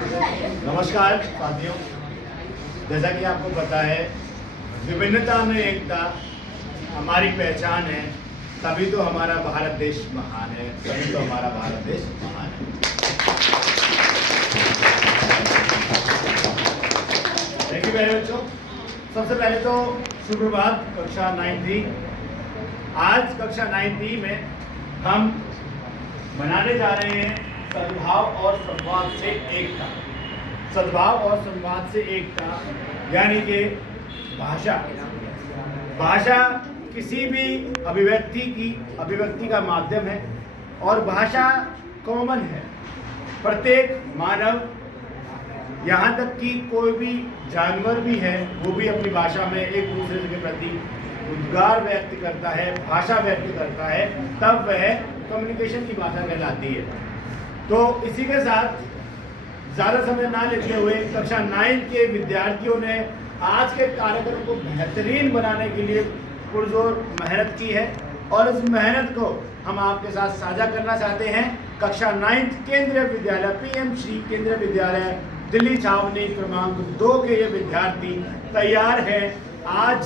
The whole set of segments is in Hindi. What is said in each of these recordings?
नमस्कार साथियों, जैसा कि आपको पता है विभिन्नता में एकता हमारी पहचान है। तभी तो हमारा भारत देश महान है, तभी तो हमारा भारत देश महान है। देखिए मेरे बच्चों, सबसे पहले तो सुप्रभात कक्षा 9th। आज कक्षा 9th में हम मनाने जा रहे हैं सद्भाव और संवाद से एकता। सद्भाव और संवाद से एकता यानी कि भाषा किसी भी अभिव्यक्ति का माध्यम है और भाषा कॉमन है। प्रत्येक मानव, यहाँ तक कि कोई भी जानवर भी है, वो भी अपनी भाषा में एक दूसरे के प्रति उद्गार व्यक्त करता है, भाषा व्यक्त करता है, तब वह कम्युनिकेशन की भाषा कहलाती है। तो इसी के साथ ज़्यादा समय ना लेते हुए कक्षा 9 के विद्यार्थियों ने आज के कार्यक्रम को बेहतरीन बनाने के लिए पुरजोर मेहनत की है और इस मेहनत को हम आपके साथ साझा करना चाहते हैं। कक्षा 9 केंद्रीय विद्यालय PM श्री केंद्रीय विद्यालय दिल्ली छावनी क्रमांक 2 के ये विद्यार्थी तैयार है आज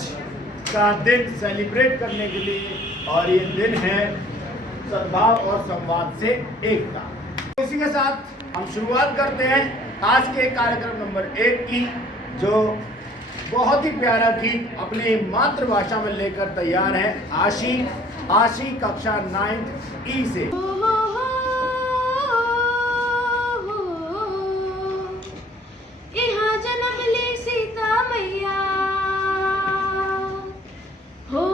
का दिन सेलिब्रेट करने के लिए, और ये दिन है सद्भाव और संवाद से एकता। इसी के साथ हम शुरुआत करते हैं आज के कार्यक्रम नंबर 1 की, जो बहुत ही प्यारा गीत अपनी मातृभाषा में लेकर तैयार है आशी कक्षा 9th E से। यहाँ जन्म ली सीता मैया हो,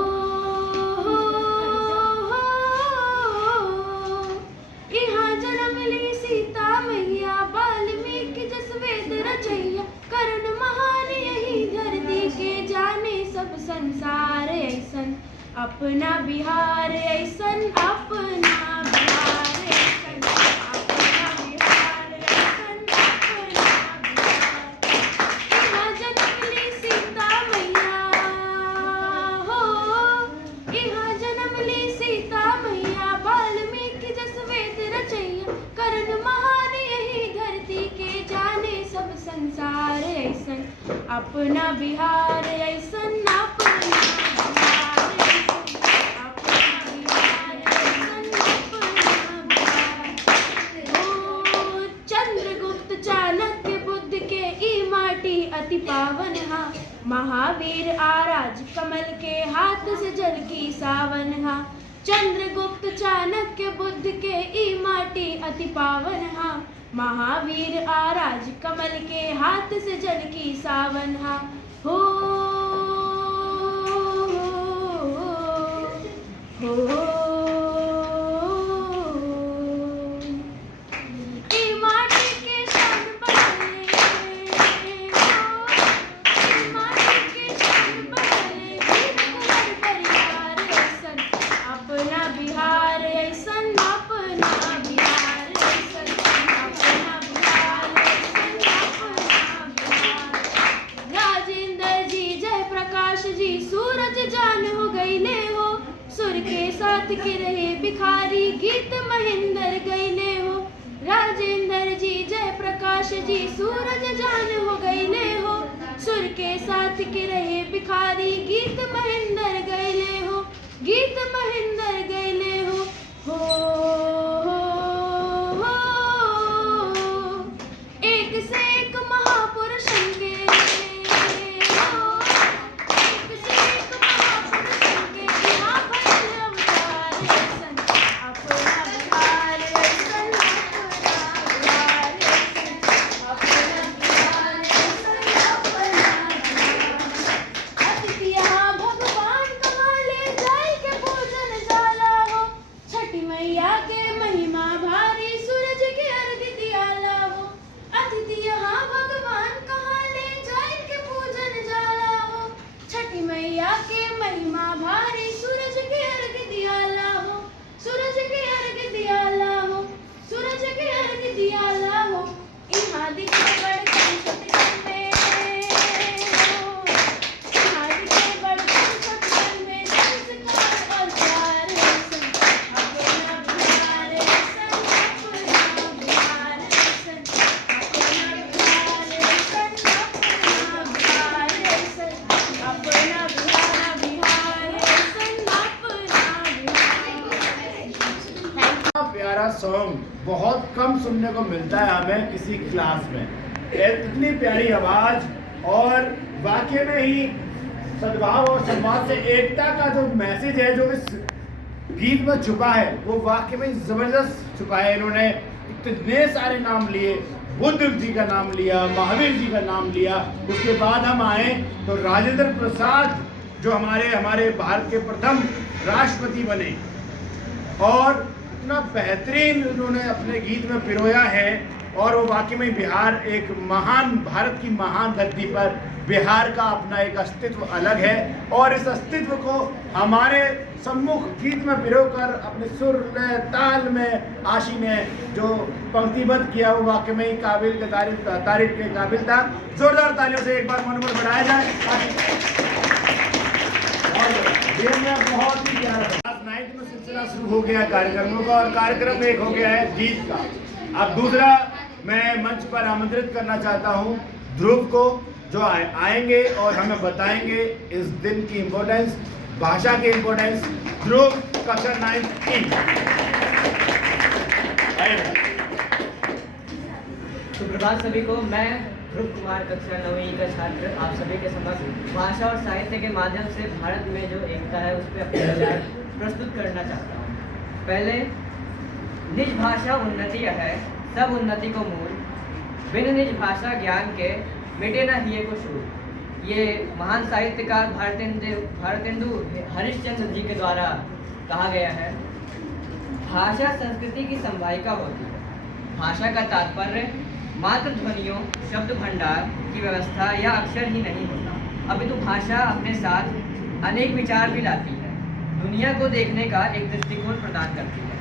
यहाँ जन्म ली सीता मैया, वाल्मीकि जस वेद रचैया, करण महान यही धरती के, जाने सब संसार ऐसन अपना बिहार, ऐसन अपना बिहार, ऐसन अपना बिहार, ऐसन अपना बिहार। यहाँ जन्म ली सीता मैया हो, यहाँ जन्म ली सीता मैया, वाल्मीकि जस वेद रचैया, करण महान यही धरती के, जाने सब संसार ऐसन अपना बिहार, ऐसन अपना बिहार, ऐसन अपना बिहार, ऐसन अपना बिहार। ओ चंद्रगुप्त चाणक्य बुद्ध के ई माटी अति पावन हा, महावीर आराज कमल के हाथ से जल की सावन हा। चंद्रगुप्त चाणक्य बुद्ध के ई माटी अति पावन हा, महावीर आराज कमल के हाथ से जल की सावन हा। हो ई माटी के शान बढ़ले, ई माटी के शान बढ़ले, वीर कुंवर परिवार, ऐसन अपना बिहार, ऐसन अपना बिहार, ऐसन अपना बिहार, ऐसन अपना बिहार। राजेंद्र जी जय प्रकाश जी सूरज जान हो गईले हो, सुर के साथ के रहे भिखारी, गीत महेंद्र गईले हो। राजेंद्र जी जय प्रकाश जी सूरज जान हो गईले हो, सुर के साथ के रहे भिखारी, गीत महेंद्र गईले हो, गीत महेंद्र गईले हो। एक से एक महापुरुषन के, एक से एक महापुरुषन के, यहाँ भइल अवतार, ऐसन अपना बिहार, ऐसन अपना बिहार, ऐसन अपना बिहार, ऐसन अपना बिहार। अतिथि यहाँ भगवान कमाले, जाय के पूजन जाला हो, छठी मैया बहुत कम सुनने को मिलता है हमें किसी क्लास में। इतनी प्यारी आवाज़ और वाकई में ही सद्भाव और समाज से एकता का जो मैसेज है जो इस गीत में छुपा है वो वाकई में ज़बरदस्त छुपा है। इन्होंने इतने सारे नाम लिए, बुद्ध जी का नाम लिया, महावीर जी का नाम लिया, उसके बाद हम आए तो राजेंद्र प्रसाद जो हमारे भारत के प्रथम राष्ट्रपति बने और इतना बेहतरीन उन्होंने अपने गीत में पिरोया है। और वो वाकई में बिहार एक महान, भारत की महान धरती पर बिहार का अपना एक अस्तित्व अलग है और इस अस्तित्व को हमारे सम्मुख गीत में पिरो कर अपने सुर में, ताल में, आशी में जो पंक्तिबद्ध किया वो वाकई में ही काबिल तारीफ के काबिल था। जोरदार तालियों से एक बार मनोबल बढ़ाया जाए। बहुत ही प्यारा क्लास 9th में सिलसिला शुरू हो गया कार्यक्रमों का और कार्यक्रम एक हो गया है गीत का। अब दूसरा मैं मंच पर आमंत्रित करना चाहता हूँ ध्रुव को जो आएंगे और हमें बताएंगे इस दिन की इम्पोर्टेंस, भाषा की इम्पोर्टेंस। ध्रुव कक्षा 9th की। सुप्रभात सभी को। मैं ध्रुव कुमार कक्षा 9वीं का छात्र आप सभी के समक्ष भाषा और साहित्य के माध्यम से भारत में जो एकता है उस पर अपने विचार प्रस्तुत करना चाहता हूँ। पहले, निज भाषा उन्नति है सब उन्नति को मूल, बिन निज भाषा ज्ञान के मिटे न हिये को शूल। ये महान साहित्यकार भारतेंदु हरिश्चंद्र जी के द्वारा कहा गया है। भाषा संस्कृति की संवाहिका होती है। भाषा का तात्पर्य मात्र ध्वनियों, शब्द भंडार की व्यवस्था या अक्षर ही नहीं होता, अपितु भाषा अपने साथ अनेक विचार भी लाती है, दुनिया को देखने का एक दृष्टिकोण प्रदान करती है।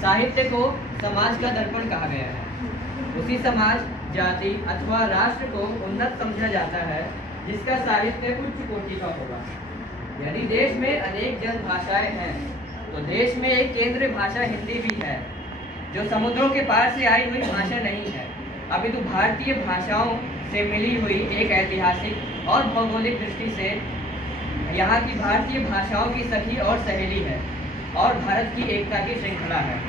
साहित्य को समाज का दर्पण कहा गया है। उसी समाज, जाति अथवा राष्ट्र को उन्नत समझा जाता है जिसका साहित्य उच्च कोटि का होगा। यदि देश में अनेक जन भाषाएं हैं तो देश में एक केंद्रीय भाषा हिंदी भी है, जो समुद्रों के पार से आई हुई भाषा नहीं है, अपितु भारतीय भाषाओं से मिली हुई एक ऐतिहासिक और भौगोलिक दृष्टि से यहाँ की भारतीय भाषाओं की सखी और सहेली है और भारत की एकता की श्रृंखला है।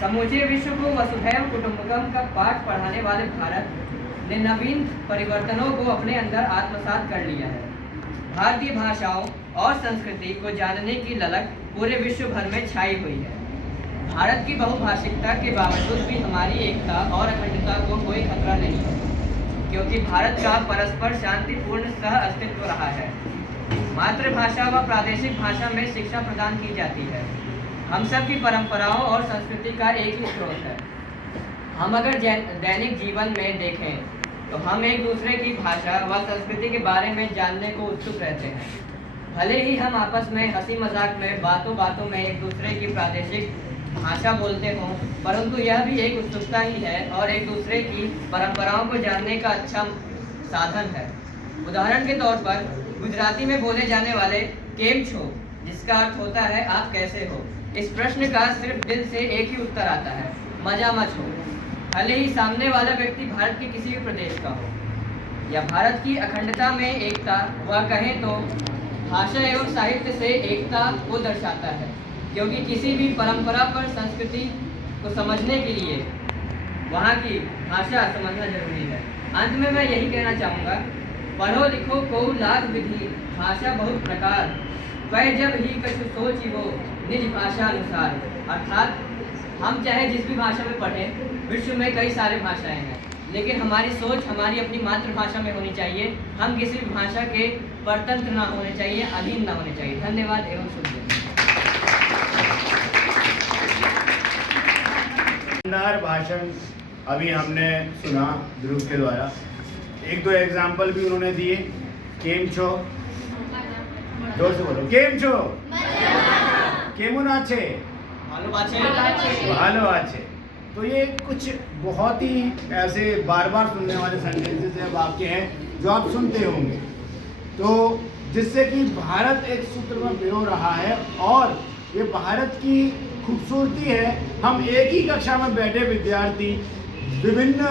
समूचे विश्व को वसुधैव कुटुंबकम का पाठ पढ़ाने वाले भारत ने नवीन परिवर्तनों को अपने अंदर आत्मसात कर लिया है। भारतीय भाषाओं और संस्कृति को जानने की ललक पूरे विश्व भर में छाई हुई है। भारत की बहुभाषिकता के बावजूद भी हमारी एकता और अखंडता को कोई खतरा नहीं है, क्योंकि भारत का परस्पर शांतिपूर्ण सह अस्तित्व रहा है। मातृभाषा व प्रादेशिक भाषा में शिक्षा प्रदान की जाती है। हम सब की परंपराओं और संस्कृति का एक ही स्रोत है। हम अगर दैनिक जीवन में देखें तो हम एक दूसरे की भाषा व संस्कृति के बारे में जानने को उत्सुक रहते हैं। भले ही हम आपस में हंसी मजाक में बातों बातों में एक दूसरे की प्रादेशिक भाषा बोलते हों, परंतु यह भी एक उत्सुकता ही है और एक दूसरे की परंपराओं को जानने का अच्छा साधन है। उदाहरण के तौर पर गुजराती में बोले जाने वाले केम छो, जिसका अर्थ होता है आप कैसे हो, इस प्रश्न का सिर्फ दिल से एक ही उत्तर आता है, मजा मच हो। भले ही सामने वाला व्यक्ति भारत के किसी भी प्रदेश का हो या भारत की अखंडता में एकता वह कहें तो भाषा एवं साहित्य से एकता को दर्शाता है, क्योंकि किसी भी परंपरा पर संस्कृति को समझने के लिए वहाँ की भाषा समझना जरूरी है। अंत में मैं यही कहना चाहूँगा, पढ़ो लिखो को लाग विधि, भाषा बहुत प्रकार, वह जब ही कछु सोच वो निज भाषा अनुसार। अर्थात हम चाहे जिस भी भाषा में पढ़ें, विश्व में कई सारे भाषाएं हैं, लेकिन हमारी सोच हमारी अपनी मातृभाषा में होनी चाहिए। हम किसी भी भाषा के परतंत्र ना होने चाहिए, अधीन ना होने चाहिए। धन्यवाद एवं शुभ भाषण अभी हमने सुना ध्रुव के द्वारा। एक दो एग्जाम्पल भी उन्होंने दिए। केम छो, जोर से बोलो, केम छो, केमुन आछे, भालो आछे। तो ये कुछ बहुत ही ऐसे बार बार सुनने वाले सेंटेंसेस या वाक्य हैं जो आप सुनते होंगे, तो जिससे कि भारत एक सूत्र में पिरो रहा है और ये भारत की खूबसूरती है। हम एक ही कक्षा में बैठे विद्यार्थी विभिन्न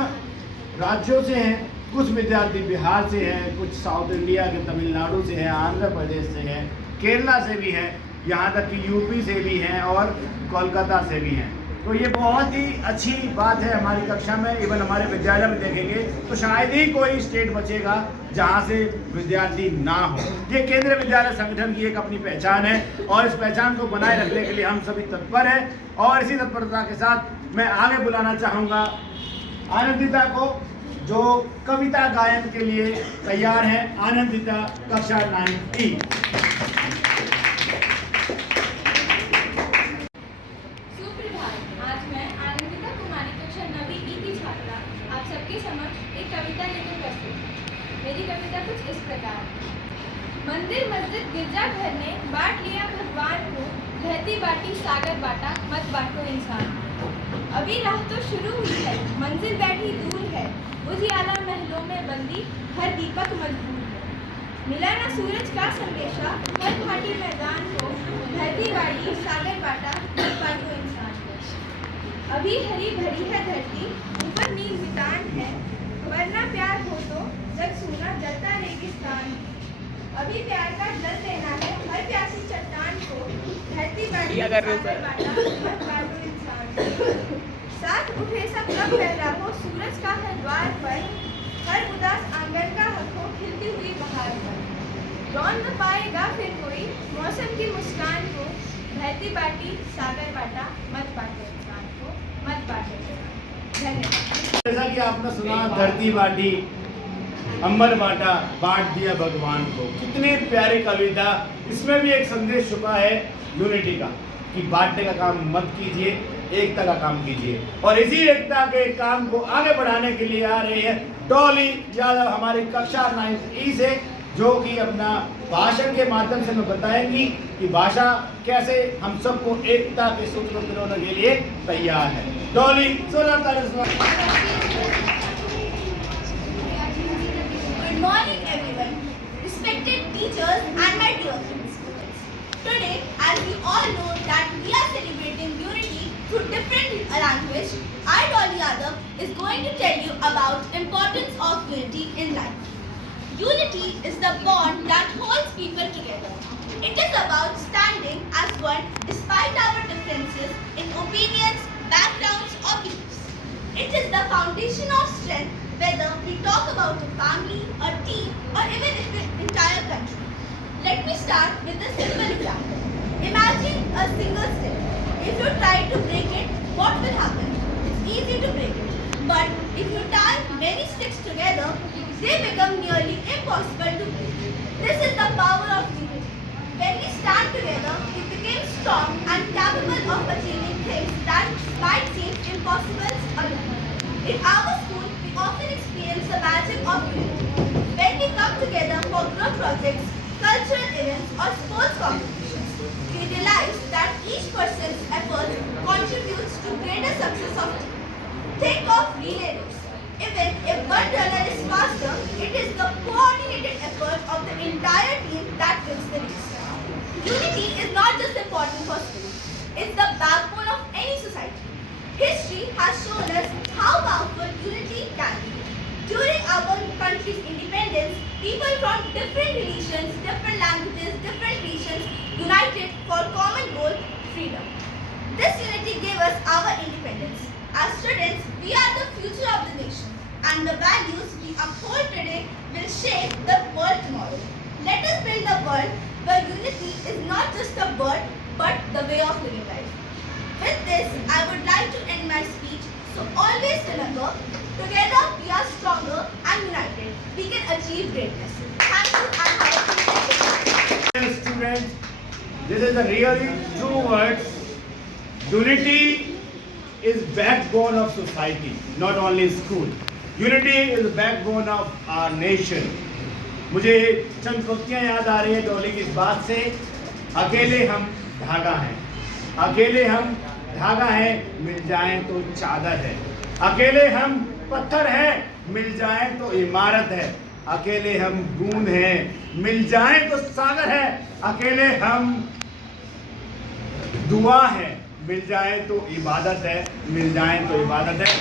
राज्यों से हैं, कुछ विद्यार्थी बिहार से हैं, कुछ साउथ इंडिया के तमिलनाडु से हैं, आंध्र प्रदेश से हैं, केरला से भी हैं, यहाँ तक कि यूपी से भी हैं और कोलकाता से भी हैं। तो ये बहुत ही अच्छी बात है हमारी कक्षा में, इवन हमारे विद्यालय में देखेंगे तो शायद ही कोई स्टेट बचेगा जहाँ से विद्यार्थी ना हो। ये केंद्रीय विद्यालय संगठन की एक अपनी पहचान है और इस पहचान को बनाए रखने के लिए हम सभी तत्पर हैं। और इसी तत्परता के साथ मैं आगे बुलाना चाहूँगा आनंदिता को, जो कविता गायन के लिए तैयार है। आनंदिता, कक्षा 9E। सुप्रभात। आज मैं आनंदिता कुमारी कक्षा 9वीं E की छात्रा आप सबके समक्ष एक कविता लेकर प्रस्तुत हूँ। मेरी कविता कुछ इस प्रकार है। मंदिर मस्जिद गिरजाघर ने बांट लिया भगवान को, धरती बांटी सागर बांटा, मत बांटो इंसान को। अभी राह तो शुरू हुई है, मंजिल बैठी दूर है, उजियाला महलों में बंदी हर दीपक मजबूर है। मिला ना सूरज का संदेशा हर घाटी मैदान को, धरती बांटी सागर बांटा, मत बांटो इंसान को। अभी हरी भरी है धरती, ऊपर नील मितान है, वरना प्यार हो तो जग सूना जलता रेगिस्तान। अभी प्यार का जल देना है हर प्यासी चट्टान को, धरती बांटी सागर बांटा, मत बांटो इंसान को। साथ उठे सब कब पैदा हो सूरज का है द्वार पर, हर उदास आंगन का हक हो खिलती हुई बहार पर। रौन न पाएगा फिर कोई मौसम की मुस्कान को, धरती बांटी सागर बांटा, मत बांटो इंसान को, मत बांटो इंसान। धन्यवाद। जैसा कि आपने सुना, धरती बांटी अंबर बांटा, बांट दिया भगवान को। कितनी प्यारी कविता। इसमें भी एक संदेश छुपा है यूनिटी का, कि बांटने का काम मत कीजिए, एकता का काम कीजिए। और इसी एकता के काम को आगे बढ़ाने के लिए आ रही है डॉली यादव हमारी कक्षा 9E से, जो कि अपना भाषण के माध्यम से हमें बताएंगी कि भाषा कैसे हम सबको एकता के सूत्र में पिरोने के लिए तैयार है। Dolly, Good morning everyone, respected teachers and my dear friends. Today, as we all know that we are celebrating unity through different language, I, Dolly Yadav, is going to tell you about importance of unity in life. Unity is the bond that holds people together. It is about standing as one despite our differences in opinions, backgrounds or beliefs. It is the foundation of strength, whether we talk about a family, a team, or even an entire country. Let me start with a simple example. Imagine a single stick. If you try to break it, what will happen? It's easy to break it. But if you tie many sticks together, they become nearly impossible to break. This is the power of unity. When we stand together, we become strong and capable of achieving things that might seem impossible alone. In our school, we often experience the magic of unity. When we come together for group projects, cultural events or sports competitions, we realize that each person's effort contributes to greater success of the team. Think of relay race. Even if one runner is faster, it is the coordinated effort of the entire team that wins the race. Unity is not just important for schools, it's the backbone of any society. History has shown us how powerful unity can be. During our country's independence, people from different religions, different languages, different regions united for common goal, freedom. This unity gave us our independence. As students, we are the future of the nation, and the values we uphold today will shape the world tomorrow. Let us build a world where unity is not just a word, but the way of living life. With this, I would like to end my speech. So always remember, together we are stronger and united. We can achieve greatness. Thank you and have a great day. Students, this is the really true words. Unity is backbone of society, not only school. Unity is the backbone of our nation. मुझे चंद पंक्तियाँ याद आ रही है डॉली की इस बात से। अकेले हम धागा हैं, अकेले हम धागा है, मिल जाएं तो चादर है। अकेले हम पत्थर हैं, मिल जाएं तो इमारत है। अकेले हम बूंद हैं, मिल जाएं तो सागर है। अकेले हम दुआ है, मिल जाएं तो इबादत है, मिल जाएं तो इबादत है।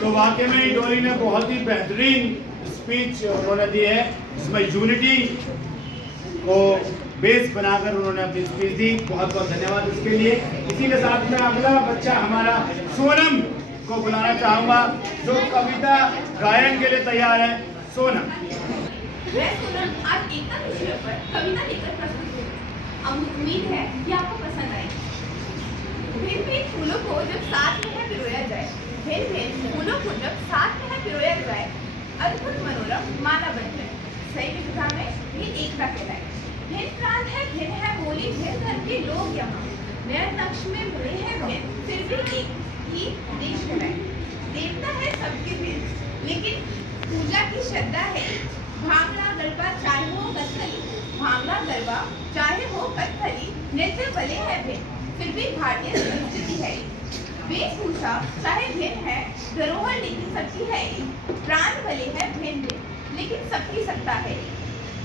तो वाकई में डॉली ने बहुत ही बेहतरीन स्पीच उन्होंने दी है, जिसमें यूनिटी को बेस बनाकर उन्होंने अपनी स्पीच दी। बहुत बहुत धन्यवाद इसके लिए। इसी के साथ में अगला बच्चा हमारा सोनम को बुलाना चाहूँगा, जो कविता गायन के लिए तैयार है। सोनम। मैं सोनम आज एकता विषय पर कविता लेकर प्रस्तुत हूँ। उम्मीद है कि आपको पसंद आएगी। भिन्न भिन्न फूलों को जब साथ में है पिरोया जाए, भिन्न भिन्न फूलों को जब साथ में है पिरोया जाए, अद्भुत मनोरम माला बन जाए। सही विविधता में ये एकता कहलाए। भिन्न प्रांत है, भिन्न है बोली, भिन्न धर्म के लोग यहाँ, नए नक्श में मुड़े हैं भिन्न, फिर भी एक ही देश कहलाए। देवता है सबके भिन्न, लेकिन पूजा की श्रद्धा है। भांगड़ा गरबा चाहे हो कथकली, भांगड़ा गरबा चाहे हो कथकली, नृत्य भले है भिन्न, फिर भी भारतीय संस्कृति है। वेशभूषा चाहे भिन्न है, धरोहर लेकिन सबकी है एक। प्रांत भले है भिन्न भिन्न, लेकिन सबकी सत्ता है एक।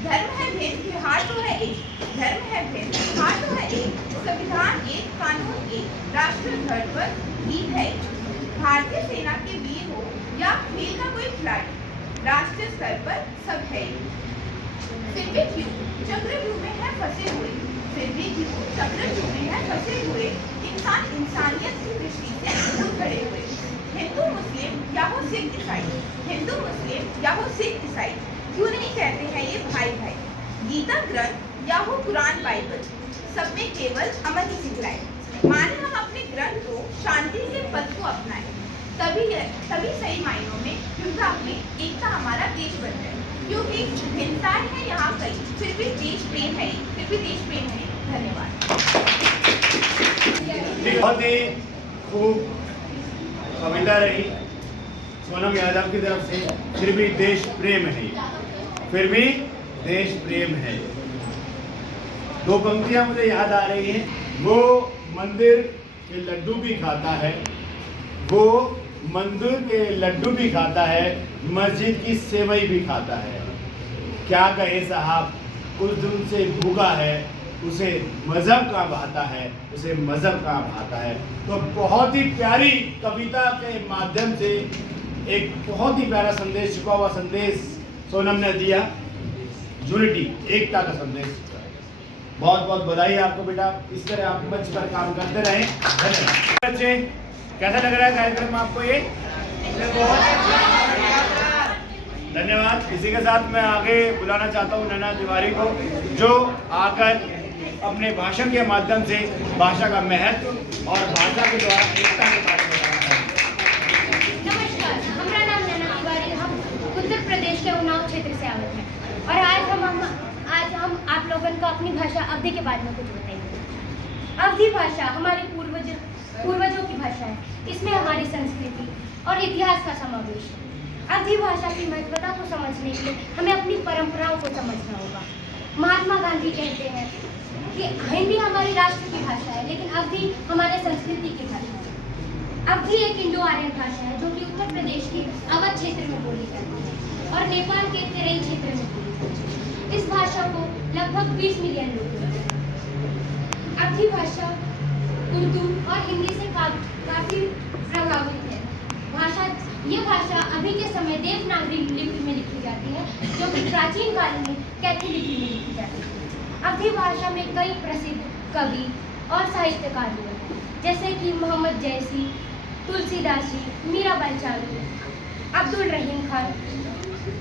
धर्म है भिन्न, त्योहार तो है एक। धर्म है भिन्न, त्योहार तो है एक। संविधान एक, कानून एक, राष्ट्र ध्वज पर गीत है एक। भारतीय सेना के वीर हो या खेल का कोई खिलाड़ी, राष्ट्रीय स्तर पर सब है एक। फिर भी क्यों चक्रव्यूह में है फंसे हुए, फिर भी क्यों चक्रव्यूह में है फंसे हुए, इंसान इंसानियत की दृष्टि से दूर खड़े हुए। हिंदू मुस्लिम या हो सिख ईसाई, हिंदू मुस्लिम या हो सिख ईसाई, क्यों नहीं कहते हैं ये भाई भाई। गीता ग्रंथ या हो कुरान बाइबल, सब में केवल अमर ही सिखलाए। माने हम अपने ग्रंथ को शांति के पथ को अपनाएं, तभी सही मायनों में युद्ध में एकता हमारा देश बन जाए। क्योंकि भिन्नताएं है यहाँ कई, फिर भी देश प्रेम है, फिर भी देश प्रेम है। धन्यवाद। बहुत ही खूब कविता रही सोनम यादव की तरफ से। फिर भी देश प्रेम है, फिर भी देश प्रेम है। दो पंक्तियां मुझे याद आ रही हैं। वो मंदिर के लड्डू भी खाता है, वो मंदिर के लड्डू भी खाता है, मस्जिद की सेवई भी खाता है। क्या कहे साहब, उस दिन से भूखा है, उसे मजहब का भाता है, उसे मजहब का भाता है। तो बहुत ही प्यारी कविता के माध्यम से एक बहुत ही प्यारा संदेश, छुपा हुआ संदेश सोनम ने दिया। यूनिटी, एकता का संदेश। बहुत बहुत बधाई आपको बेटा। इस तरह आप मंच पर काम करते रहें। धन्यवाद। बच्चे, कैसा लग रहा है कार्यक्रम आपको ये? धन्यवाद। इसी के साथ मैं आगे बुलाना चाहता हूँ नैना तिवारी को, जो आकर अपने भाषण के माध्यम से भाषा का महत्व और भाषा के द्वारा एकता के बारे में बताना है। नमस्कार, हमारा नाम नैना तिवारी, हम उत्तर प्रदेश के उन्नाव क्षेत्र से आए हैं और आज हम आप लोगों को अपनी भाषा अवधी के बारे में कुछ बताएंगे। अवधी भाषा हमारे पूर्वजों की भाषा है। इसमें हमारी संस्कृति और इतिहास का समावेश है। अवधी भाषा की महत्वता को समझने के लिए हमें अपनी परंपराओं को समझना होगा। महात्मा गांधी कहते हैं कि हिंदी हमारी राष्ट्र की भाषा है, लेकिन अवधी हमारे संस्कृति की भाषा है। अवधी एक इंडो आर्यन भाषा है, जो कि उत्तर प्रदेश के अवध क्षेत्र में बोली जाती है और नेपाल के तेरई क्षेत्र में बोली जाती है। इस भाषा को लगभग 20 मिलियन लोग बोलते हैं। अवधी भाषा उर्दू और हिंदी से काफी प्रभावित है। ये भाषा अभी के समय देवनागरी लिपि में लिखी जाती है, जो कि प्राचीन काल में कैथी लिपि में लिखी जाती है। अवधी भाषा में कई प्रसिद्ध कवि और साहित्यकार हुए हैं, जैसे कि मोहम्मद जैसी, तुलसीदास जी, मीराबाई चानू, अब्दुल रहीम खान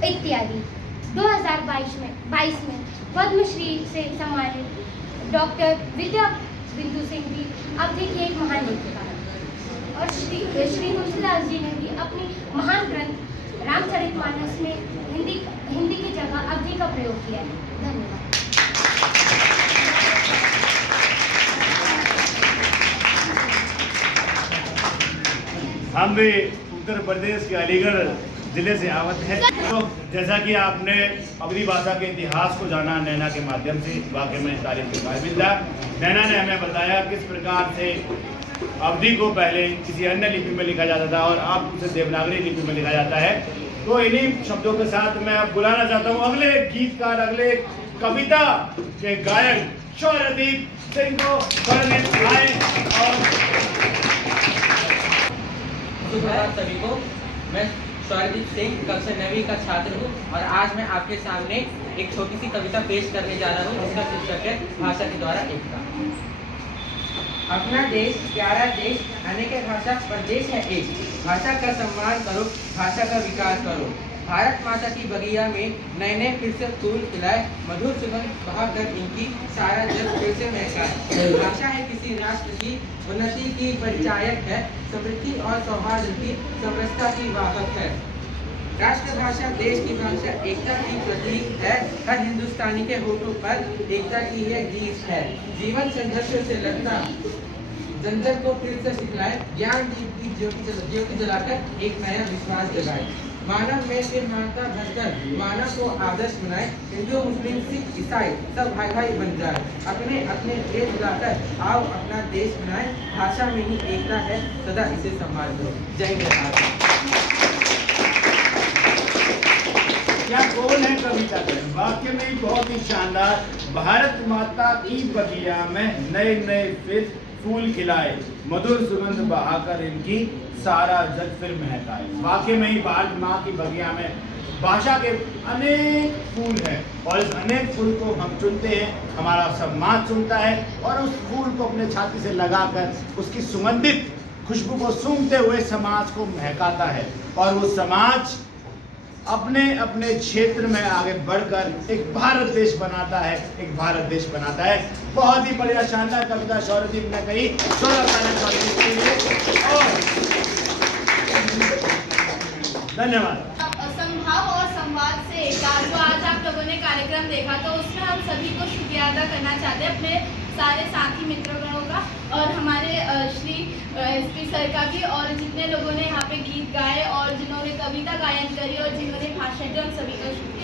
इत्यादि। 2022 में पद्मश्री से सम्मानित डॉक्टर विद्या बिंदु सिंह भी अवधी की एक महान लेखिका है और श्री तुलसीदास जी ने भी अपनी महान ग्रंथ रामचरितमानस में हिंदी की जगह अवधी का प्रयोग किया है। धन्यवाद। हम भी उत्तर प्रदेश के अलीगढ़ जिले से आवत है। तो जैसा कि आपने अवधी भाषा के इतिहास को जाना नैना के माध्यम से, वाकई में तारीफ के काबिल था। नैना ने हमें बताया किस प्रकार से अवधी को पहले किसी अन्य लिपि में लिखा जाता था और अब उसे देवनागरी लिपि में लिखा जाता है। तो इन्हीं शब्दों के साथ मैं अब बुलाना चाहता हूँ अगले गीतकार, अगले कविता के गायक शौर्यदीप सिंह को आए। और सुप्रभात सभी को। मैं सौरदीप सिंह कक्षा 9वीं का छात्र हूँ और आज मैं आपके सामने एक छोटी सी कविता पेश करने जा रहा हूँ जिसका शीर्षक है भाषा के द्वारा एकता। अपना देश प्यारा देश, अनेक भाषा पर देश है एक। भाषा का सम्मान करो, भाषा का विकास करो। भारत माता की बगिया में नए नए फिर से फूल खिलाए, मधुर सुगंध बहाकर इनकी सारा जग फिर से महकाए। भाषा है किसी राष्ट्र की उन्नति की परिचायक है, समृद्धि और सौहार्द की समरसता की वाहक है। राष्ट्रभाषा देश की भाषा एकता की प्रतीक है, हर हिंदुस्तानी के होठों पर एकता की यह गीत है। जीवन संघर्ष से लगता जंजर को फिर से सिखलाए, ज्ञान दीप की ज्योति जलाकर एक नया विश्वास जगाए। मानव में फिर मानता भरकर मानव को आदर्श बनाए, हिंदू मुस्लिम सिख ईसाई सब भाई भाई बन जाए। अपने अपने देश बुलाकर आओ अपना देश बनाए, भाषा में ही एकता है सदा इसे संभाल करो। जय हिंद। क्या बोल है कविता का, वाक्य में ही बहुत ही शानदार। भारत माता की बगिया में नए नए फिर फूल खिलाए, मधुर सुगंध बहाकर इनकी सारा जग फिर महकाए। वाक्य में ही भारत माँ की बगिया में भाषा के अनेक फूल हैं और इस अनेक फूल को हम चुनते हैं, हमारा समाज चुनता है और उस फूल को अपने छाती से लगाकर उसकी सुगंधित खुशबू को सूंघते हुए समाज को महकाता है और वो समाज अपने अपने क्षेत्र में आगे बढ़कर एक भारत देश बनाता है, एक भारत देश बनाता है। बहुत ही बढ़िया शानदार कविता सौरदीप ने कही। 16 सौरदीप के लिए और धन्यवाद। संभाव और संवाद से एकता, जो आज आप लोगों ने कार्यक्रम देखा तो उसमें हम सभी को शुक्रिया अदा करना चाहते हैं, अपने सारे साथी मित्रगणों का और हमारे श्री एसपी सर का भी, और जितने लोगों ने यहाँ पे गीत गाए और जिन्होंने कविता गायन करी और जिन्होंने भाषण दी, हम सभी का शुक्रिया।